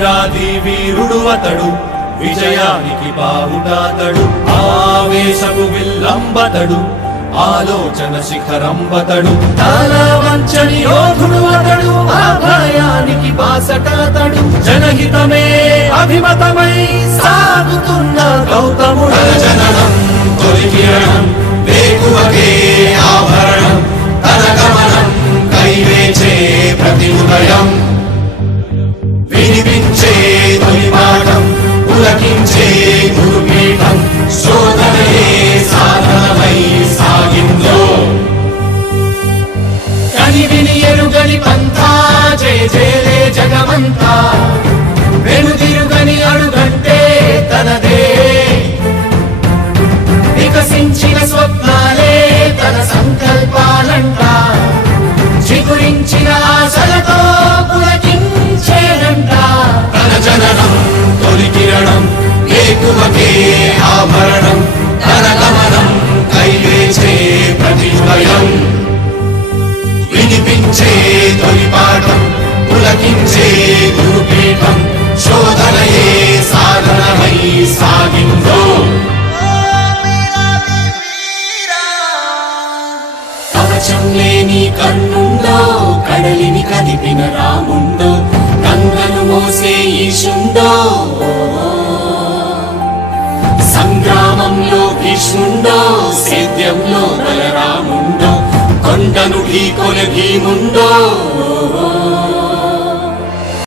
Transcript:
వీరాది వీరుడు అతడు, విజయానికి బావుటాతడు, ఆవేశపు విల్లంబతడు, ఆలోచన శిఖరంబతడు, తల వంచని యోధుడు అతడు, అభయానికి బాసటాతడు, జనహితమే అభిమతమై సాగుతున్న గౌతముడు. జననం తొలి కిరణం వేకువకే ఆభరణం, తన గమనం కైవేచే ప్రతి ఉదయం, వినిపించే తొలి పాఠం పులకించే గురుపీఠం, శోధనయే సాధనమై సాగిందో. కని విని ఎరుగని పంథా జయ జయలే జగమంతా, వెనుదిరుగని అడుగంటే తనదే, వికసించిన స్వప్నాలే తన సంకల్పాలంట, చిగురించిన ఆశలతో పులకించేనంట. తన జననం తొలి కిరణం వేకువకే ఆభరణం, తన గమనం కైవేచే ప్రతి ఉదయం, వినిపించే తొలి పాఠం పులకించే గురుపీఠం, శోధనయే సాధనమై సాగిందో. కవచం లేని కన్నుండో, కడలిని కదిపిన రాముండో, గంగను మోసే ఈశుండో, సంగ్రామంలో భీష్ముండో, సేద్యంలో బలరాముండో, కొండను ఢీకొనే భీముండో.